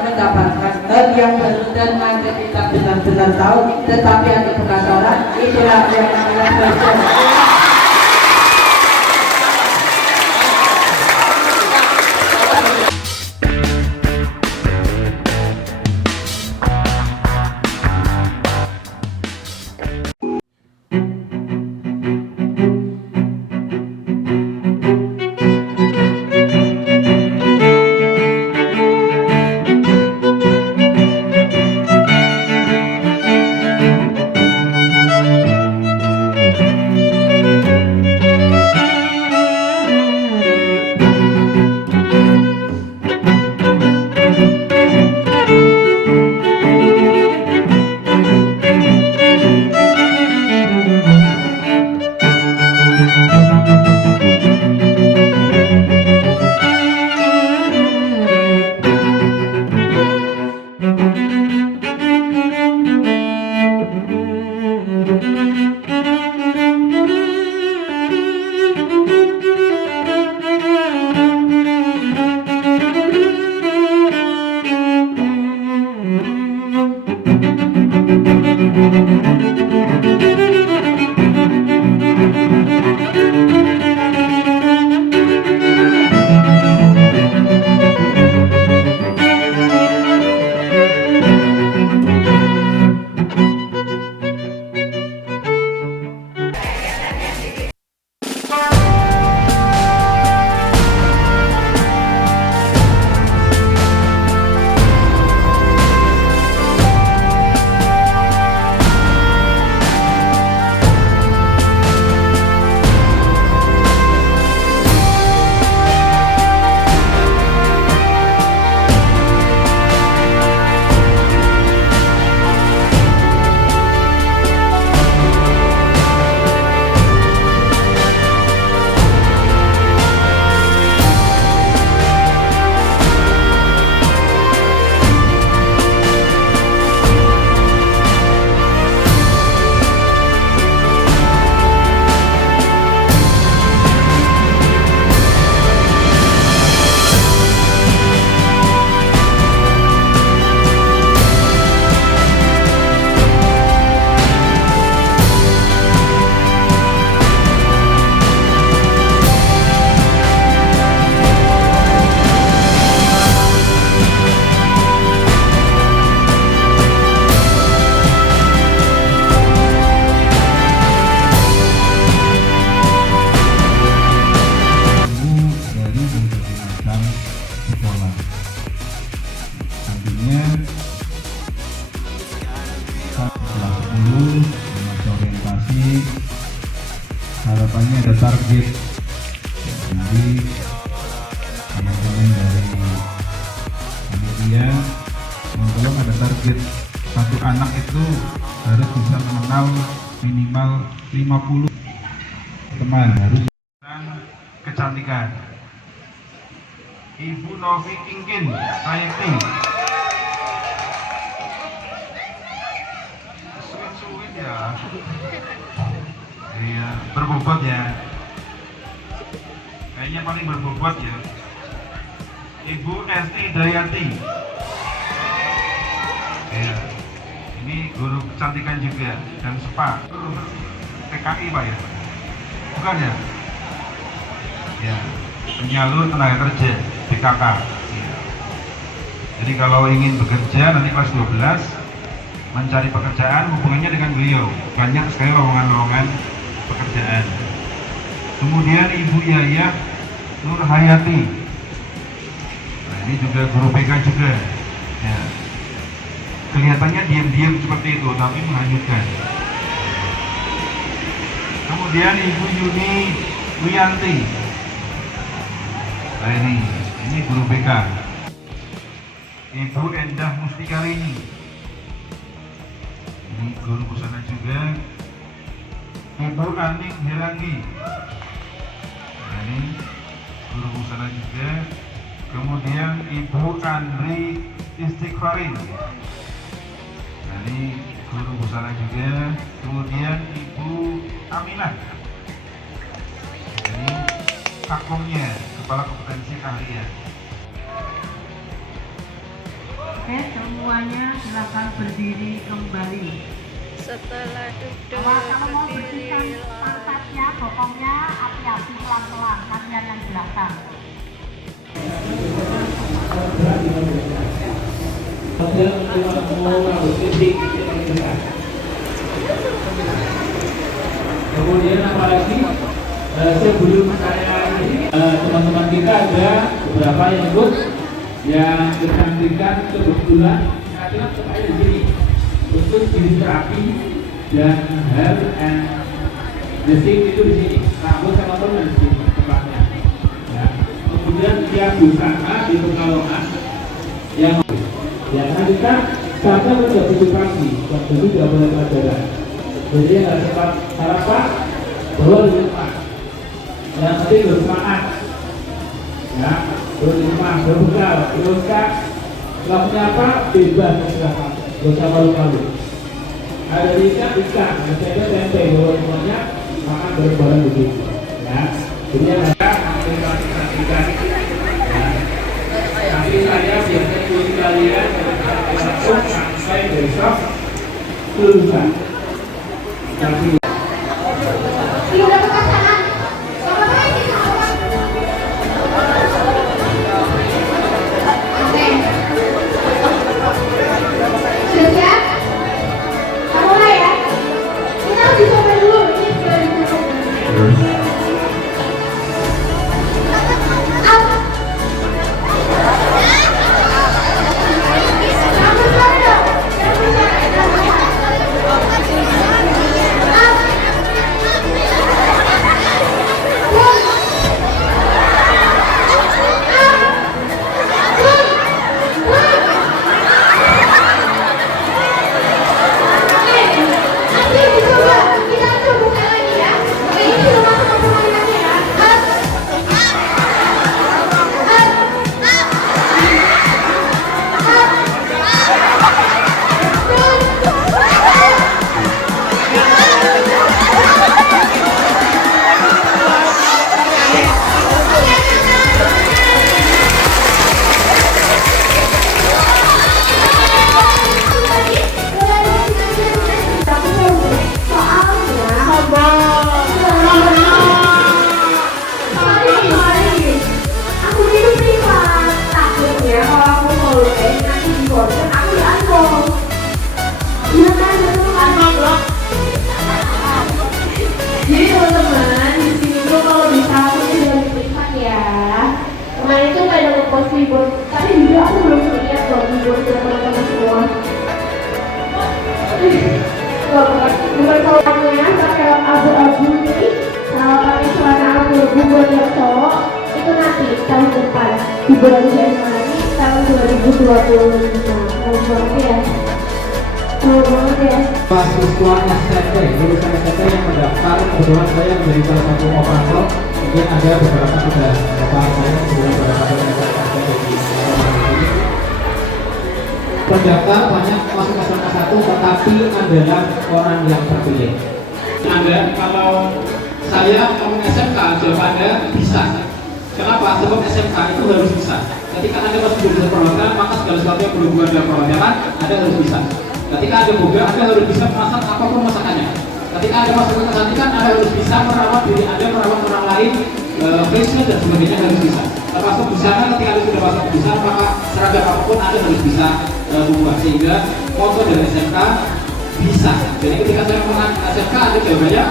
mendapatkan yang dan ada kita benar-benar tahu, tetapi ada bekas orang itulah yang namanya belajar. Harapannya ada target, jadi teman-teman dari panitia tolong ada target satu anak itu harus bisa mengenal minimal 50 teman, harus kecantikan. Ibu Novi Kingkin Ayati, suwit ya. Iya, berbobot ya. Kayaknya paling berbobot ya. Ibu Esti Dayati. Iya. Ini guru kecantikan juga dan spa. TKI Pak ya? Bukan ya? Ya. Penyalur tenaga kerja BKK. Ya. Jadi kalau ingin bekerja nanti kelas 12 mencari pekerjaan hubungannya dengan beliau. Banyak sekali lowongan-lowongan pekerjaan. Kemudian Ibu Yayah Nur Hayati, nah, ini juga guru BK juga ya. Kelihatannya diam-diam seperti itu tapi menghanyutkan. Kemudian Ibu Yuni Wiyanti, nah ini guru BK. Ibu Endah Mustikarini, ini guru busana juga. Ibu Aning Herangi, nah, ini guru busana juga. Kemudian Ibu Andri Istighfarin, nah, ini guru busana juga. Kemudian Ibu Aminah, ini Akumnya, Kepala Kompetensi Keahlian. Oke, semuanya silakan berdiri kembali. Setelah duduk Kalau mau bersihkan berdirilah. pantatnya, bokongnya hati-hati pelan-pelan, kalian yang belakang. Kemudian apalagi sebelum saya ini teman-teman kita ada beberapa yang ikut yang kecantikan kebetulan saya supaya di sini untuk diri terapi dan hair and dressing itu di sini, rambut sama toner di sini tempatnya. Ya. Kemudian tiap busana di Pekalongan yang ya kita sampai sudah 7 pagi dan dulu tidak boleh pelajaran. Jadi yang harus sempat sarapan bawa di rumah. Yang penting bersemangat. Ya, terus di rumah berbekal, terus kan nggak punya apa bebas silakan, nggak usah malu-malu. Ada ikan, ada tempe, bawa semuanya makan bareng-bareng begitu. Ya, jadi yang ada ikan. Ya, nanti saya biasanya ikut kalian langsung sampai besok kelulusan. Tapi tapi juga aku belum lihat loh video teman-teman semua. Bukan cowoknya pakai abu-abu ini, pakai celana abu-abu buat yang cowok itu nanti tahun depan di bulan Januari tahun 2025. Ngomong ya, ngomong ya. mahasiswa SMP, lulusan SMP yang mendaftar, kebetulan saya menjadi salah satu operator. Mungkin ada beberapa sudah bapak saya sudah beberapa pendaftar banyak masuk SMK 1, tetapi adalah orang yang terpilih. Anda kalau saya mau SMK jawabannya bisa. Kenapa? Sebab SMK itu harus bisa. Ketika Anda masih belum bisa perhotelan, maka segala sesuatu yang belum ada perhotelan, Anda harus bisa. Ketika Anda boga, Anda harus bisa memasak apapun masakannya. Ketika Anda masuk ke kecantikan, Anda harus bisa merawat diri Anda, merawat orang lain, facial dan sebagainya harus bisa. Termasuk busana, ketika Anda sudah masuk busana, maka seragam apapun Anda harus bisa membuat. Sehingga moto dari SMK bisa. Jadi ketika saya ngomong SMK, Anda jawabannya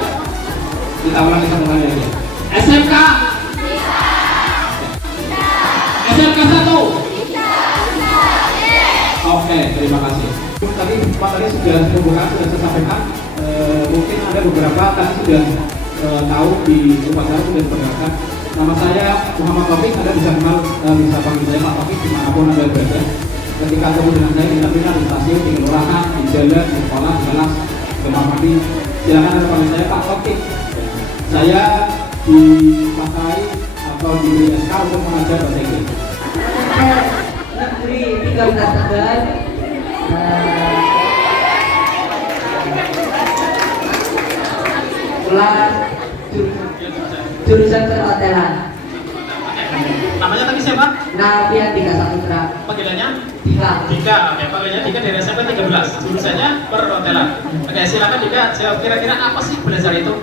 kita ulangi satu kali lagi. SMK bisa. SMK 1 bisa. Oke, terima kasih. Tadi Pak tadi sudah membuka, sudah saya sampaikan. Mungkin ada beberapa tadi sudah tahu di upacara sudah diperkenalkan. Nama saya Muhammad Taufik. Anda bisa kenal, bisa panggil saya Pak Taufik dimanapun Anda berada. Ketika ketemu dengan saya di terminal, di stasiun, di kelurahan, di jalan, di sekolah, di kelas, di kamar mandi, silakan Anda panggil saya Pak Taufik. Saya dipakai atau diberi SK untuk mengajar bahasa Inggris. Negeri 13 Tegal. Kelas jurusan perhotelan. Namanya tadi siapa? Navia Tika Saputra. Panggilannya? Tika Dika, oke, panggilnya Dika dari SMP 13, jurusannya perhotelan. Oke, silakan Dika, kira-kira apa sih belajar itu?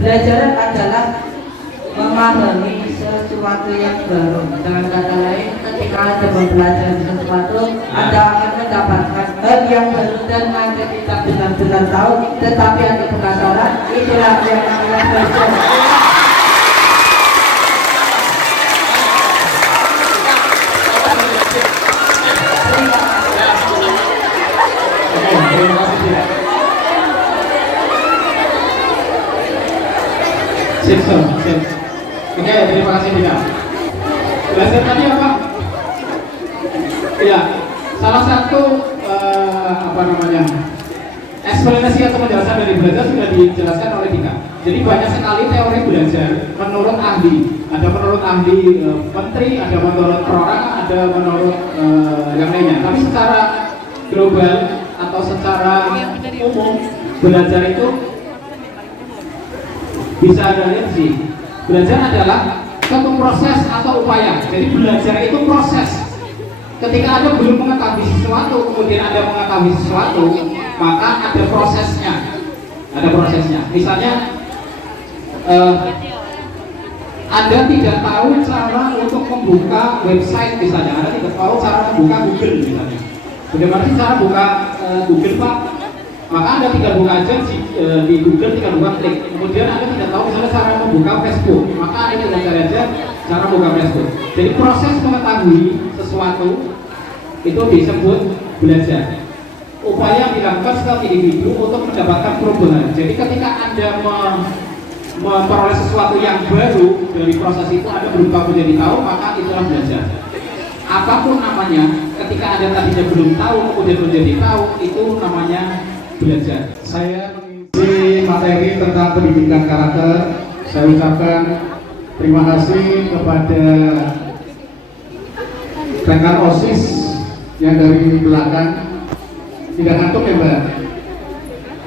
Belajar adalah memahami sesuatu yang baru. Dengan kata lain, ketika Anda belajar sesuatu, Anda akan mendapatkan hal yang baru dan Anda tidak benar-benar tahu, tetapi Anda penasaran. Itulah yang namanya belajar. Terima kasih Dika. Sip. Oke, terima kasih Dika. Belajar tadi apa? Ya, salah satu eksplanasi atau penjelasan dari belajar sudah dijelaskan oleh Dika. Jadi banyak sekali teori belajar menurut ahli. Ada menurut ahli menteri, ada menurut perorangan, ada menurut yang lainnya. Tapi secara global atau secara umum belajar itu bisa ada lihat sih. Belajar adalah suatu proses atau upaya. Jadi belajar itu proses. Ketika Anda belum mengetahui sesuatu, kemudian Anda mengetahui sesuatu, maka ada prosesnya. Ada prosesnya. Misalnya Anda tidak tahu cara untuk membuka website misalnya. Anda tidak tahu cara membuka Google misalnya. Bagaimana sih cara buka Google Pak? Maka Anda tinggal buka aja di Google, tinggal buka klik. Kemudian Anda tidak tahu misalnya cara membuka Facebook, maka Anda tinggal cari aja cara membuka Facebook. Jadi proses mengetahui sesuatu itu disebut belajar. Upaya yang dilakukan setiap individu untuk mendapatkan perubahan. Jadi ketika Anda memperoleh sesuatu yang baru dari proses itu, Anda berubah menjadi tahu, maka itulah belajar. Apapun namanya, ketika Anda tadinya belum tahu kemudian menjadi tahu, itu namanya belajar. Saya mengisi materi tentang pendidikan karakter. Saya ucapkan terima kasih kepada rekan OSIS yang dari belakang. Tidak ngantuk ya Mbak?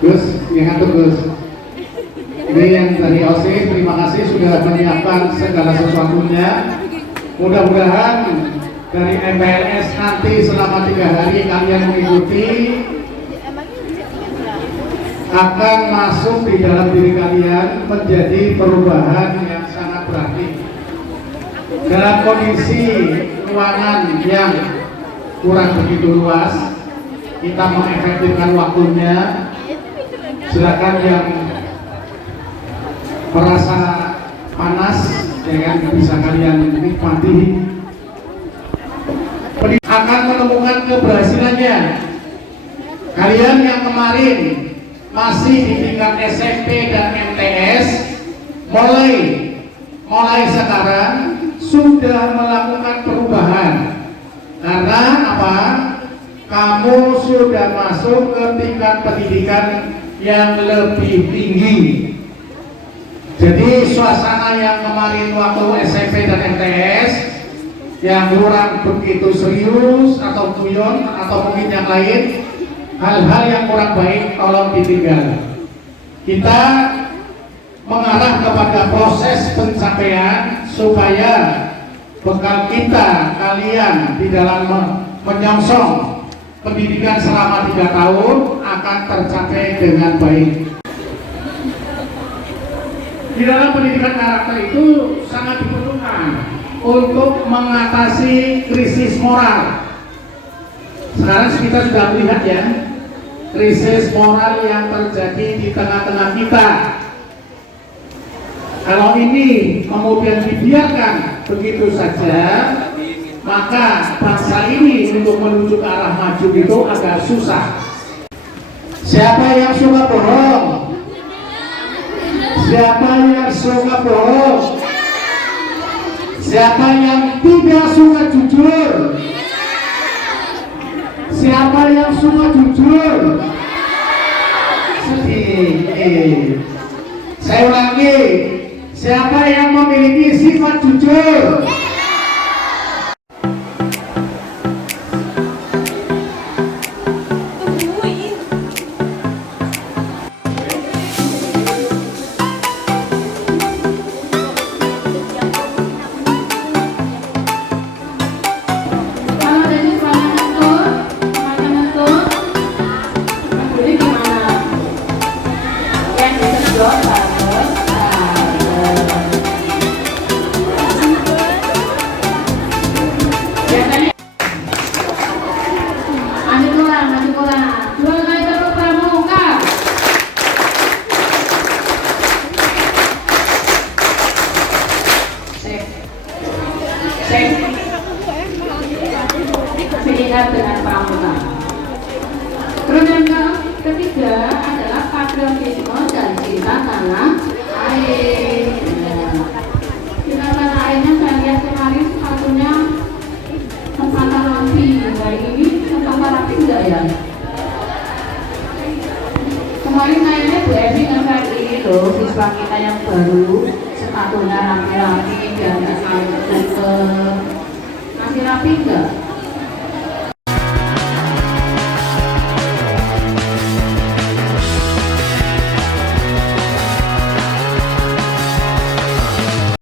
Gus, yang ngantuk Gus. Ini yang dari OSIS, terima kasih sudah menyiapkan segala sesuatunya. Mudah-mudahan dari MPLS nanti selama 3 hari kalian mengikuti akan masuk di dalam diri kalian menjadi perubahan yang sangat berarti. Dalam kondisi ruangan yang kurang begitu luas, kita mengefektifkan waktunya. Silakan yang merasa panas, jangan bisa kalian nikmati. Akan menemukan keberhasilannya. Kalian yang kemarin masih di tingkat SMP dan MTS, mulai sekarang sudah melakukan perubahan. Karena apa? Kamu sudah masuk ke tingkat pendidikan yang lebih tinggi. Jadi suasana yang kemarin waktu SMP dan MTS yang kurang begitu serius atau guyon atau mungkin yang lain, hal-hal yang kurang baik tolong ditinggal. Kita mengarah kepada proses pencapaian supaya bekal kita, kalian di dalam menyongsong pendidikan selama 3 tahun akan tercapai dengan baik. Di dalam pendidikan karakter itu sangat diperlukan untuk mengatasi krisis moral. Sekarang kita sudah melihat ya, krisis moral yang terjadi di tengah-tengah kita. Kalau ini kemudian dibiarkan begitu saja, maka bangsa ini untuk menuju ke arah maju itu agak susah. Siapa yang suka bohong? Siapa yang suka bohong? Siapa yang tidak suka jujur? Siapa yang suka jujur? Sedih. Saya ulangi, siapa yang memiliki sifat jujur? Kalau dari sekolah kantor, dengan pramuka. Terus yang ketiga adalah patriotisme dan cinta tanah air. Cinta tanah airnya saya lihat kemarin sepatunya tempatan rapi. Nah ini tempatan rapi enggak ya? Kemarin kayaknya Bu Evi nge-share ini loh, siswa kita yang baru sepatunya rapi-rapi dan masih rapi enggak?